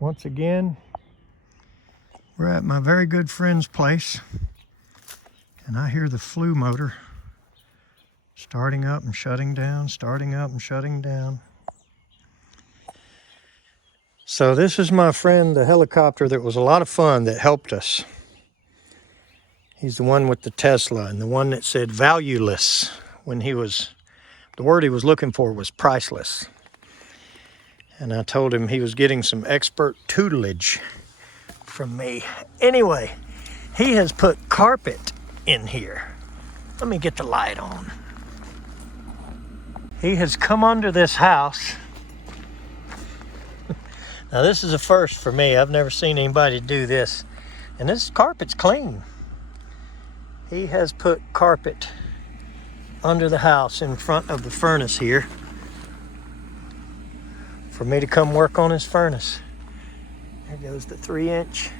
Once again, we're at my very good friend's place, and I hear the Flue motor starting up and shutting down, starting up and shutting down. So this is my friend, the helicopter that was a lot of fun, that helped us. He's the one with the Tesla and the one that said valueless when the word he was looking for was priceless. And I told him he was getting some expert tutelage from me. Anyway, he has put carpet in here. Let me get the light on. He has come under this house. Now this is a first for me. I've never seen anybody do this. And this carpet's clean. He has put carpet under the house in front of the furnace here for me to come work on his furnace. There goes the 3-inch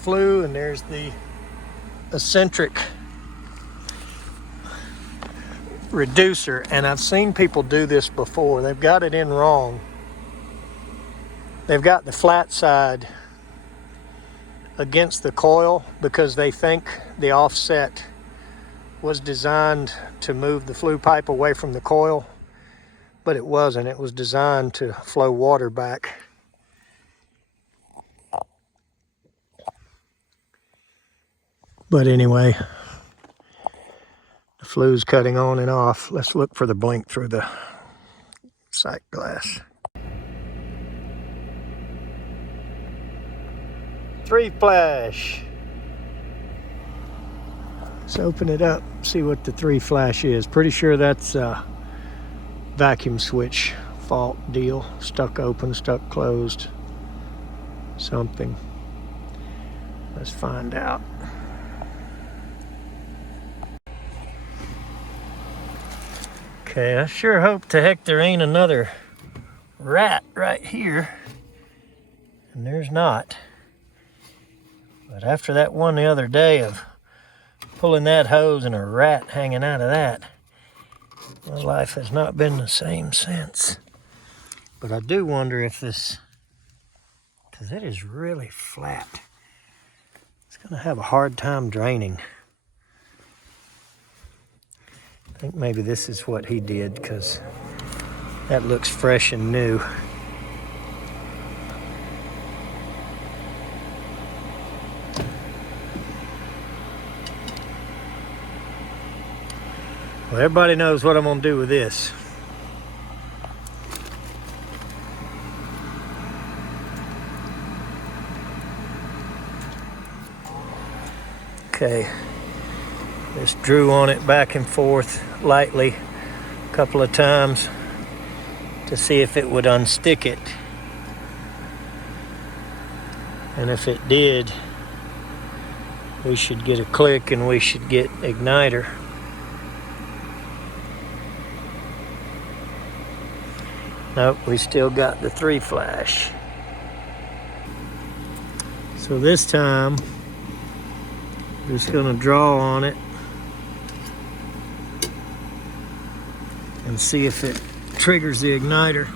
Flue, and there's the eccentric reducer. And I've seen people do this before. They've got it in wrong. They've got the flat side against the coil because they think the offset was designed to move the flue pipe away from the coil, but it wasn't. It was designed to flow water back. But anyway, the flue's cutting on and off. Let's look for the blink through the sight glass. 3 flash. Let's open it up, see what the 3 flash is. Pretty sure that's a vacuum switch fault deal. Stuck open, stuck closed, something. Let's find out. Okay, I sure hope to heck there ain't another rat right here. And there's not. But after that one the other day of pulling that hose and a rat hanging out of that, my life has not been the same since. But I do wonder if this, because it is really flat, it's going to have a hard time draining. I think maybe this is what he did, because that looks fresh and new. Well, everybody knows what I'm gonna do with this. Okay, just drew on it back and forth lightly a couple of times to see if it would unstick it. And if it did, we should get a click and we should get igniter. Nope, we still got the 3 flash. So this time, I'm just gonna draw on it and see if it triggers the igniter.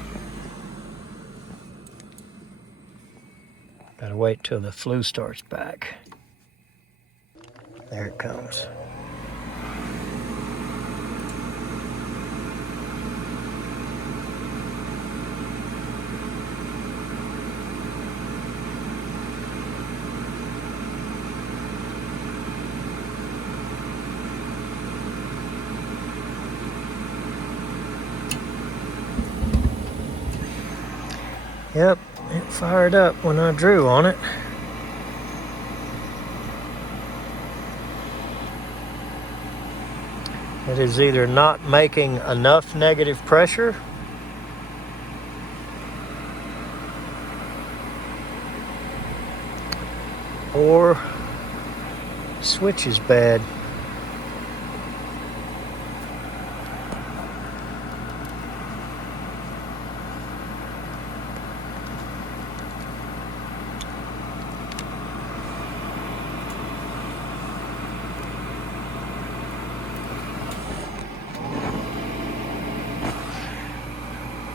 Gotta wait till the flue starts back. There it comes. Yep, it fired up when I drew on it. It is either not making enough negative pressure or switch is bad.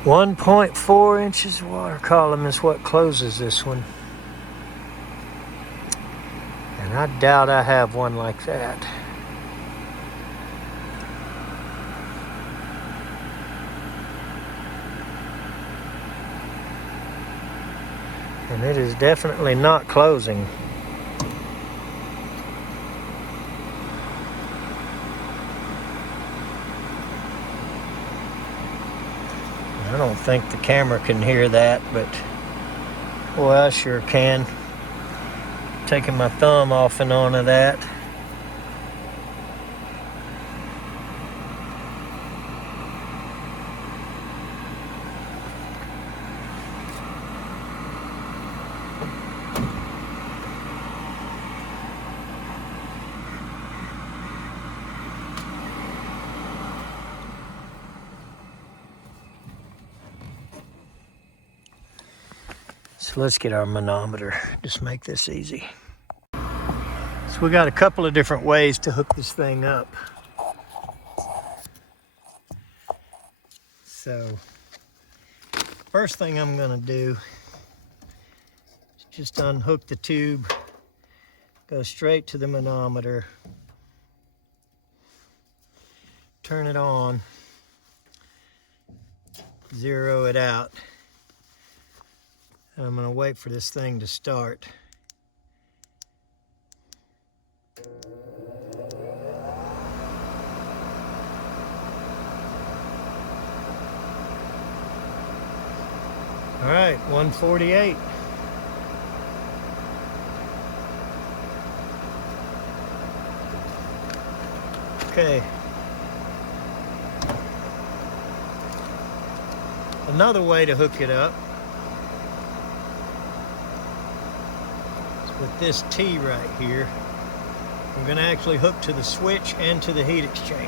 1.4 inches water column is what closes this one. And I doubt I have one like that. And it is definitely not closing. I don't think the camera can hear that, but boy, I sure can. Taking my thumb off and on of that. So let's get our manometer, just make this easy. So we got a couple of different ways to hook this thing up. So first thing I'm gonna do is just unhook the tube, go straight to the manometer, turn it on, zero it out. I'm gonna wait for this thing to start. All right, 148. Okay. Another way to hook it up with this T right here. We're going to actually hook to the switch and to the heat exchanger.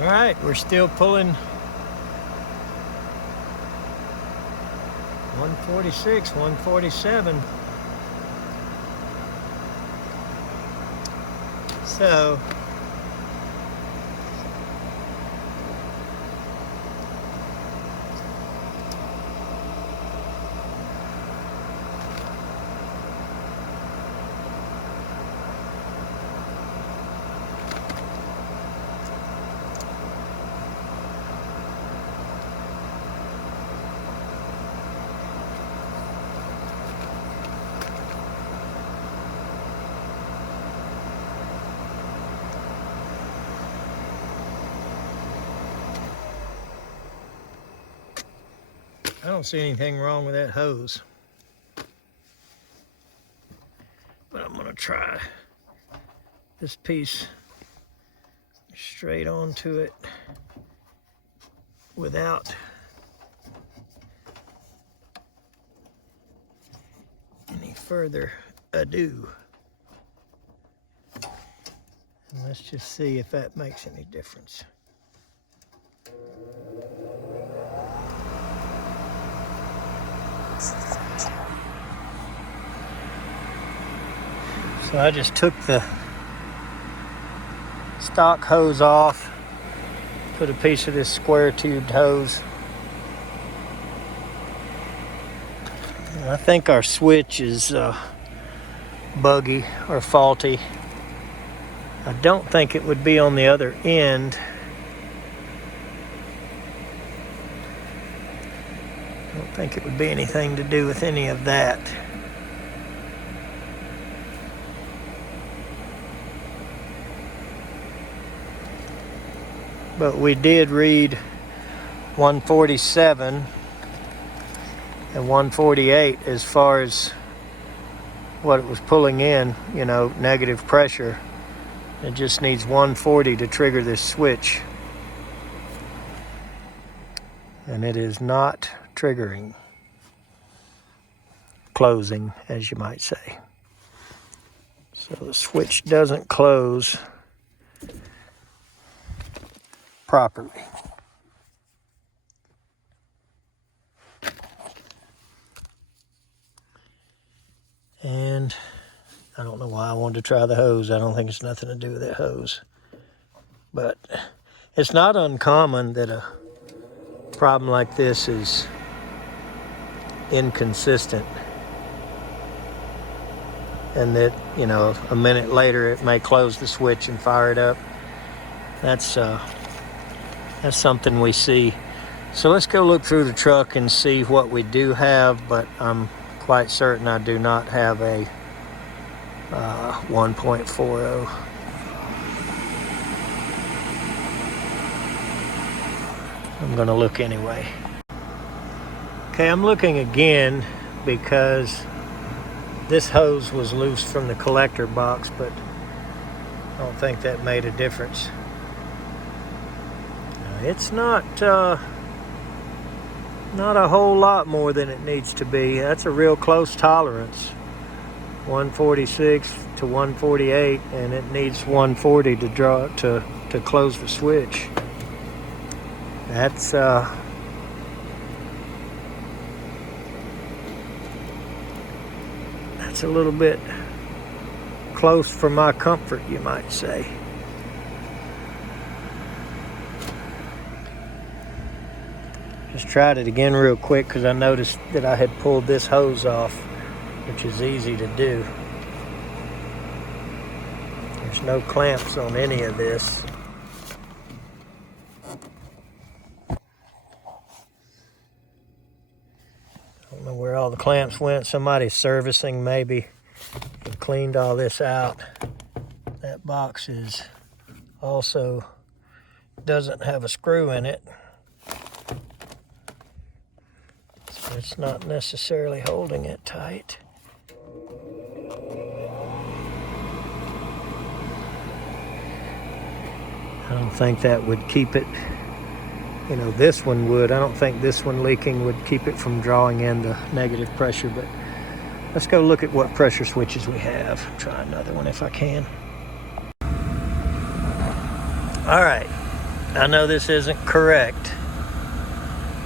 All right, we're still pulling 146, 147. So I don't see anything wrong with that hose, but I'm gonna try this piece straight onto it without any further ado. And let's just see if that makes any difference. So I just took the stock hose off, put a piece of this square tubed hose. And I think our switch is buggy or faulty. I don't think it would be on the other end. I don't think it would be anything to do with any of that. But we did read 147 and 148 as far as what it was pulling in, you know, negative pressure. It just needs 140 to trigger this switch. and it is not triggering, closing, as you might say. So the switch doesn't close properly. And I don't know why I wanted to try the hose. I don't think it's nothing to do with that hose. But it's not uncommon that a problem like this is inconsistent, and that, you know, a minute later it may close the switch and fire it up. That's something we see. So let's go look through the truck and see what we do have, but I'm quite certain I do not have a 1.40. I'm gonna look anyway. Okay, I'm looking again because this hose was loose from the collector box, but I don't think that made a difference. It's not a whole lot more than it needs to be. That's a real close tolerance, 146 to 148, and it needs 140 to draw to close the switch. That's a little bit close for my comfort, you might say. Just tried it again real quick because I noticed that I had pulled this hose off, which is easy to do. There's no clamps on any of this. I don't know where all the clamps went. Somebody's servicing maybe and cleaned all this out. That box is also doesn't have a screw in it. So it's not necessarily holding it tight. I don't think that would keep it, you know, this one would. I don't think this one leaking would keep it from drawing in the negative pressure, but let's go look at what pressure switches we have. Try another one if I can. All right, I know this isn't correct,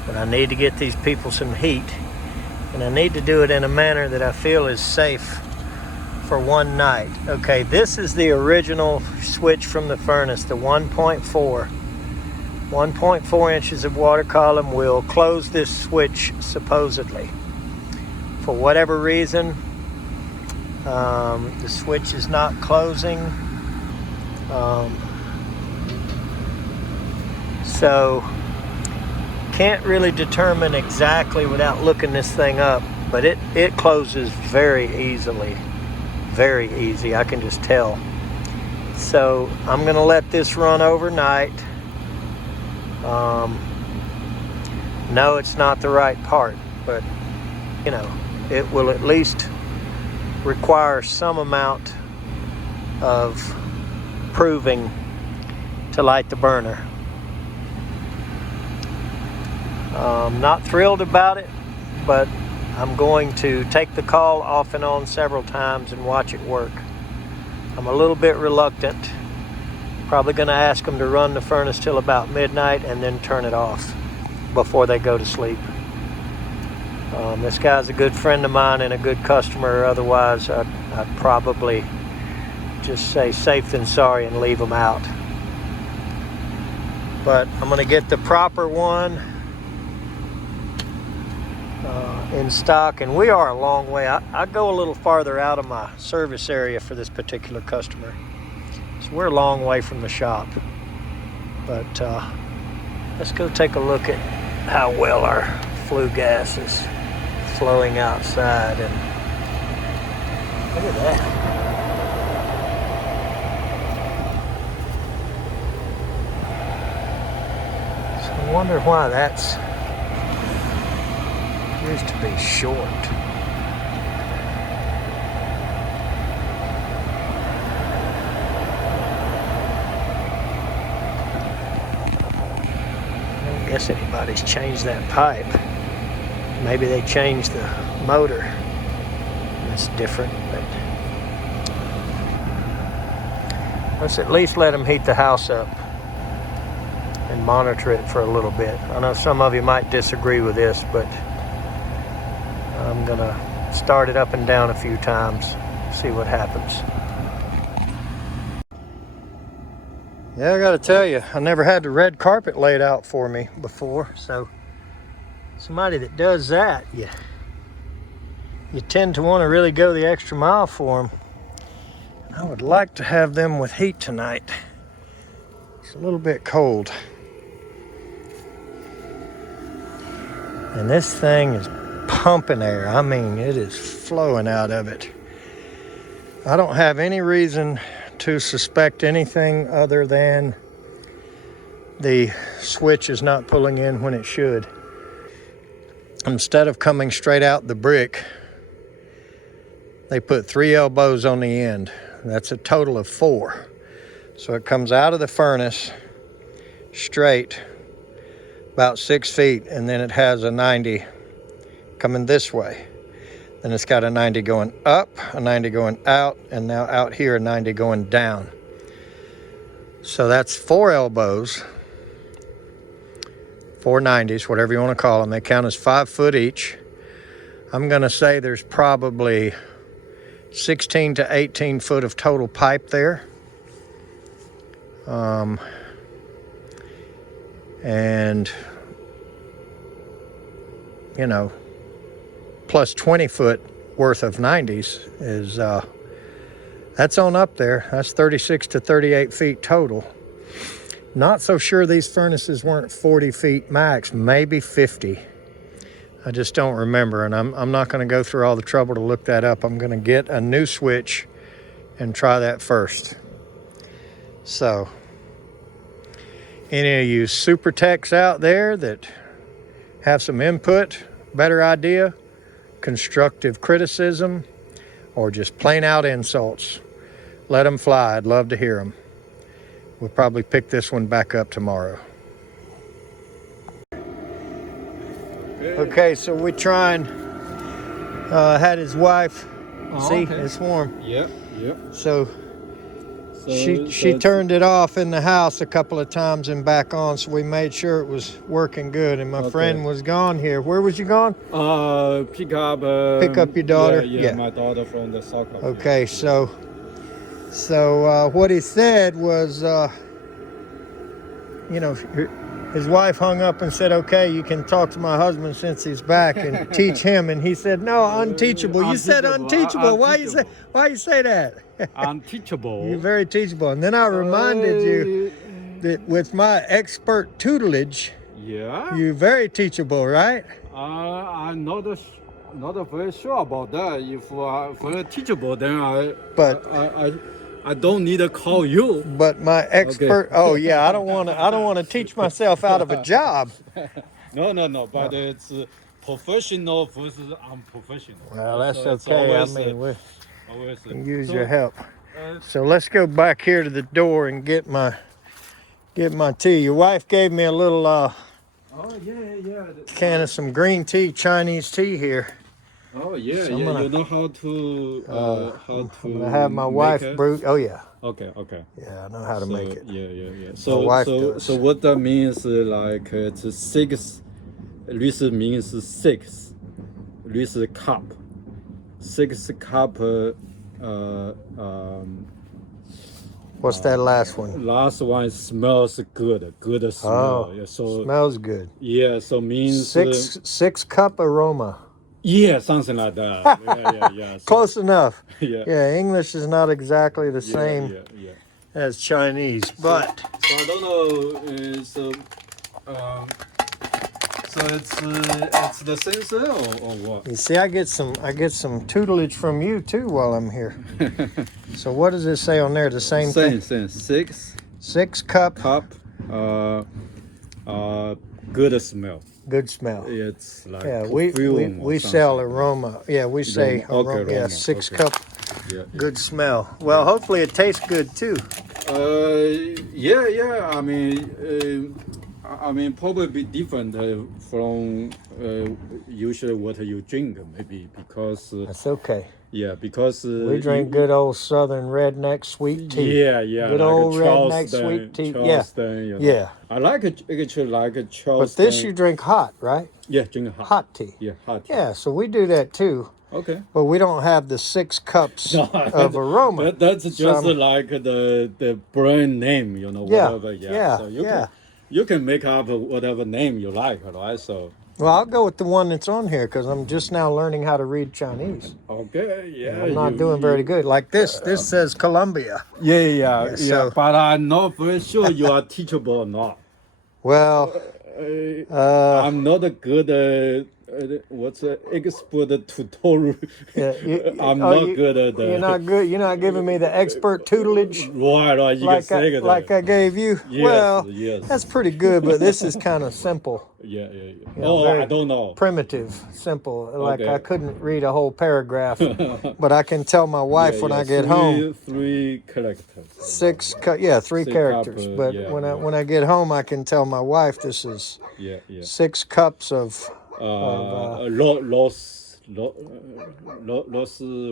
but I need to get these people some heat, and I need to do it in a manner that I feel is safe for one night. Okay, this is the original switch from the furnace, the 1.4. 1.4 inches of water column will close this switch supposedly. For whatever reason, the switch is not closing. So can't really determine exactly without looking this thing up, but it closes very easily. Very easy, I can just tell. So I'm gonna let this run overnight. No, it's not the right part, but you know, it will at least require some amount of proving to light the burner. Not thrilled about it, but I'm going to take the call off and on several times and watch it work. I'm a little bit reluctant. Probably going to ask them to run the furnace till about midnight and then turn it off before they go to sleep. This guy's a good friend of mine and a good customer. Otherwise, I'd probably just say safe than sorry and leave them out. But I'm going to get the proper one in stock, and we are a long way. I go a little farther out of my service area for this particular customer, so we're a long way from the shop. But let's go take a look at how well our flue gas is flowing outside, and look at that. So I wonder why that's appears to be short. I don't guess anybody's changed that pipe. Maybe they changed the motor. It's different, but let's at least let them heat the house up and monitor it for a little bit. I know some of you might disagree with this, but I'm gonna start it up and down a few times, see what happens. Yeah, I gotta tell you, I never had the red carpet laid out for me before, so somebody that does that, you tend to want to really go the extra mile for them. I would like to have them with heat tonight. It's a little bit cold. And this thing is pumping air. I mean, it is flowing out of it. I don't have any reason to suspect anything other than the switch is not pulling in when it should. Instead of coming straight out the brick, they put 3 elbows on the end. That's a total of 4. So it comes out of the furnace straight about 6 feet, and then it has a 90 coming this way. Then it's got a 90 going up, a 90 going out, and now out here a 90 going down. So that's 4 elbows, 4 90s, whatever you want to call them. They count as 5 foot each. I'm going to say there's probably 16 to 18 foot of total pipe there. And, you know, plus 20 foot worth of 90s is, that's on up there. That's 36 to 38 feet total. Not so sure these furnaces weren't 40 feet max, maybe 50. I just don't remember, and I'm not going to go through all the trouble to look that up. I'm going to get a new switch and try that first. So, any of you super techs out there that have some input, better idea, constructive criticism, or just plain out insults, let them fly. I'd love to hear them. We'll probably pick this one back up tomorrow. Okay, so we're trying, had his wife, see, okay. It's warm. Yep. So she turned it off in the house a couple of times and back on, so we made sure it was working good. And my friend was gone here. Where was you gone? Pick up your daughter? Yeah, my daughter from the soccer. Okay, so what he said was, you know, his wife hung up and said, okay, you can talk to my husband since he's back and teach him. And he said, no, unteachable. You said unteachable. Why you say that? Unteachable. You're very teachable. And then I reminded you that with my expert tutelage, you're very teachable, right? I'm not very sure about that. If very teachable, then I don't need to call you. But my expert, okay. Oh yeah, I don't want to teach myself out of a job. No. But it's professional versus unprofessional. Well, that's okay. I mean, we can use your help. So let's go back here to the door and get my tea. Your wife gave me a little can of some green tea, Chinese tea here. Oh yeah, so you know how to I'm gonna have my wife brew. Oh yeah. Okay. Yeah, I know how to make it. Yeah. So what that means like it's 6. This means 6. This cup. 6 cup. What's that last one? Last one smells good. Good smell. Oh, yeah, so smells good. Yeah, so means 6 cup aroma. Yeah, something like that. Yeah. So, close enough. Yeah, English is not exactly the same as Chinese, but so I don't know. So it's the same thing or what? You see, I get some tutelage from you too while I'm here. So what does it say on there? The same thing. Same. 6 cup. Good smell. Good smell. It's like we sell aroma. Yeah, we say aroma. Okay, yeah, 6 cup. Yeah. Good smell. Well, hopefully it tastes good too. Yeah. I mean, I mean, probably be different from usually what you drink, maybe because That's okay. yeah, because We drink good old Southern redneck sweet tea. Yeah, Good like old redneck Charleston, sweet tea. Charleston, you know. Yeah. I like it, actually like a Charleston. But this you drink hot, right? Yeah, drink hot. Hot tea. Yeah, hot tea. Yeah, so we do that too. Okay. But we don't have the 6 cups of aroma. That's just like the brand name, you know, whatever. Yeah. So you can make up whatever name you like, right? So. Well, I'll go with the one that's on here because I'm just now learning how to read Chinese. Okay, yeah. I'm not doing very good. Like this says Colombia. Yeah. So, but I'm not very sure you are teachable or not. Well, I'm not a good what's expert tutorial. I'm not good at that. You're not good. You're not giving me the expert tutelage. Right. You can say that. Like I gave you. Yes. That's pretty good, but this is kind of simple. Yeah. Very I don't know. Primitive, simple. Like Okay. I couldn't read a whole paragraph, but I can tell my wife when I get home. 3 characters. 3 characters. But when I get home, I can tell my wife this is 6 cups of. Los,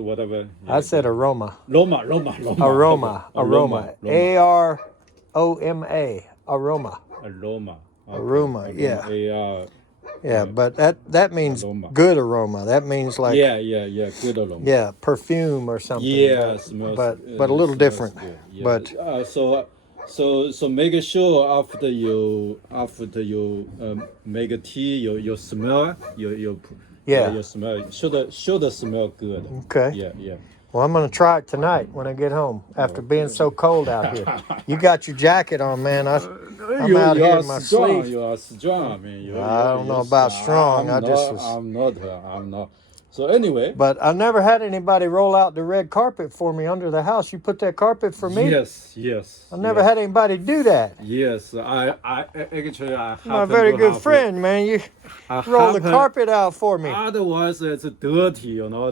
whatever. I said aroma. Aroma. Aroma. AROMA. Aroma. Aroma. Yeah. Yeah, but that means good aroma. That means like good aroma. Yeah, perfume or something. Yeah, smells. But a little different. Good. Yeah. But so make sure after you make a tea, you smell you smell should smell good. Okay. Yeah. Well, I'm gonna try it tonight when I get home after being so cold out here. You got your jacket on, man. I'm out here in my sleeve. You are strong. I mean, I don't know about strong. I'm not. So anyway. But I've never had anybody roll out the red carpet for me under the house. You put that carpet for me? Yes. I've never had anybody do that. Yes, I actually I You're my very good friend, man. You roll the carpet out for me. Otherwise, it's dirty, you know.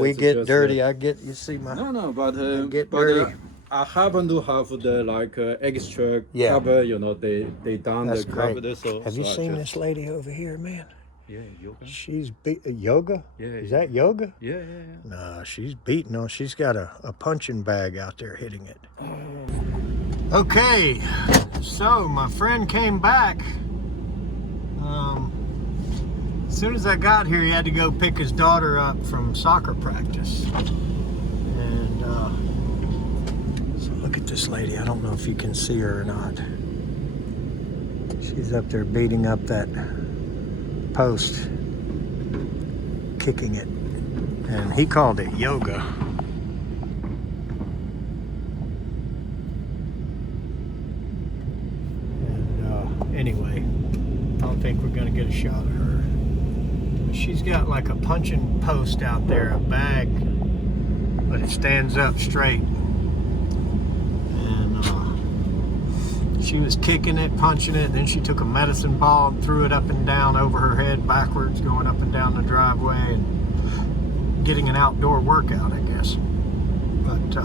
We get dirty. You see my. No, but get dirty. I happen to have the extra cover, you know. They done That's the great. cover. So have you seen this lady over here, man? Yeah, yoga. She's yoga? Yeah. Is that yoga? Yeah. No, she's beating on. She's got a punching bag out there hitting it. Okay, so my friend came back. As soon as I got here, he had to go pick his daughter up from soccer practice. And so look at this lady. I don't know if you can see her or not. She's up there beating up that post, kicking it, and he called it yoga. And anyway, I don't think we're gonna get a shot of her. She's got like a punching post out there, a bag, but it stands up straight. She was kicking it, punching it, then she took a medicine ball and threw it up and down over her head backwards, going up and down the driveway and getting an outdoor workout, I guess. But,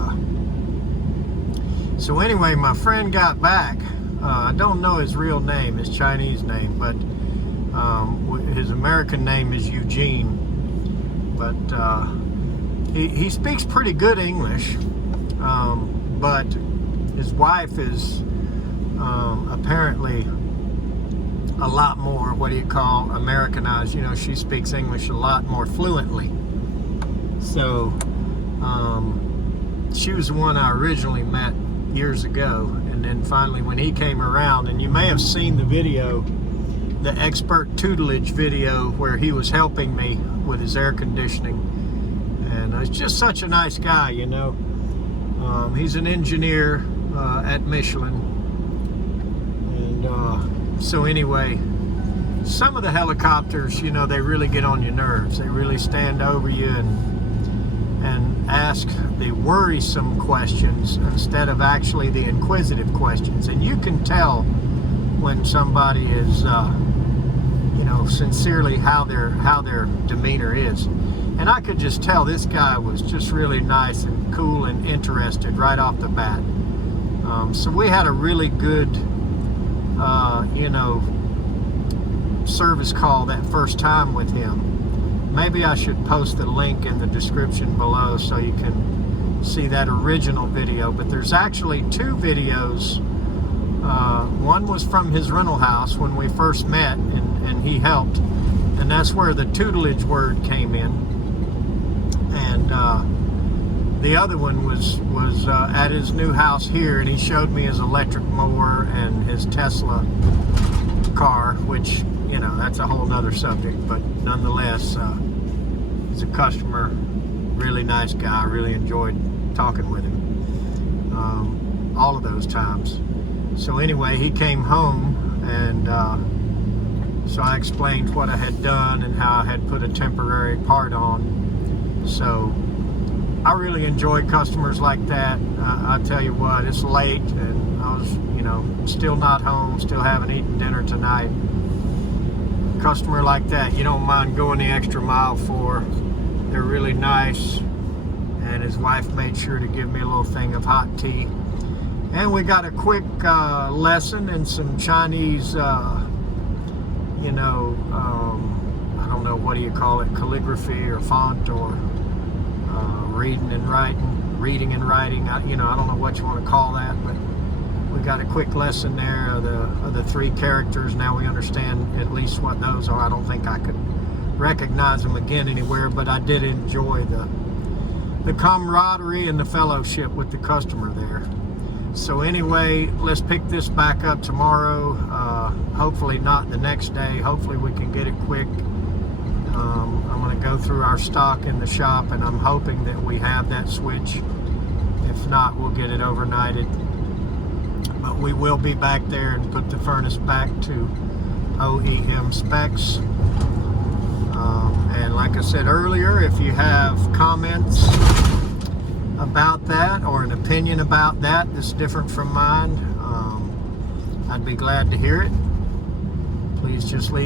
so anyway, my friend got back. I don't know his real name, his Chinese name, but his American name is Eugene. But he speaks pretty good English, but his wife is apparently a lot more, Americanized. You know, she speaks English a lot more fluently. So she was the one I originally met years ago, and then finally when he came around, and you may have seen the video, the expert tutelage video where he was helping me with his air conditioning, and he's just such a nice guy, you know. He's an engineer at Michelin. So anyway, some of the helicopters, you know, they really get on your nerves. They really stand over you and ask the worrisome questions instead of actually the inquisitive questions. And you can tell when somebody is, you know, sincerely how their demeanor is. And I could just tell this guy was just really nice and cool and interested right off the bat. So we had a really good you know, service call that first time with him. Maybe I should post the link in the description below so you can see that original video. But there's actually two videos. One was from his rental house when we first met, and he helped, and that's where the tutelage word came in. And the other one was at his new house here, and he showed me his electric mower and his Tesla car, which, you know, that's a whole nother subject, but nonetheless, he's a customer, really nice guy. I really enjoyed talking with him all of those times. So anyway, he came home, and so I explained what I had done and how I had put a temporary part on. So I really enjoy customers like that. I tell you what, it's late, and I was, you know, still not home, still haven't eaten dinner tonight. Customer like that, you don't mind going the extra mile for. They're really nice, and his wife made sure to give me a little thing of hot tea. And we got a quick lesson in some Chinese, you know, I don't know, what do you call it, calligraphy or font, or reading and writing. You know, I don't know what you want to call that, but we got a quick lesson there of the three characters. Now we understand at least what those are. I don't think I could recognize them again anywhere, but I did enjoy the camaraderie and the fellowship with the customer there. So anyway, let's pick this back up tomorrow. Hopefully not the next day. Hopefully we can get it quick. I'm going to go through our stock in the shop, and I'm hoping that we have that switch. If not, we'll get it overnighted. But we will be back there and put the furnace back to OEM specs. And like I said earlier, if you have comments about that, or an opinion about that that's different from mine, I'd be glad to hear it. Please just leave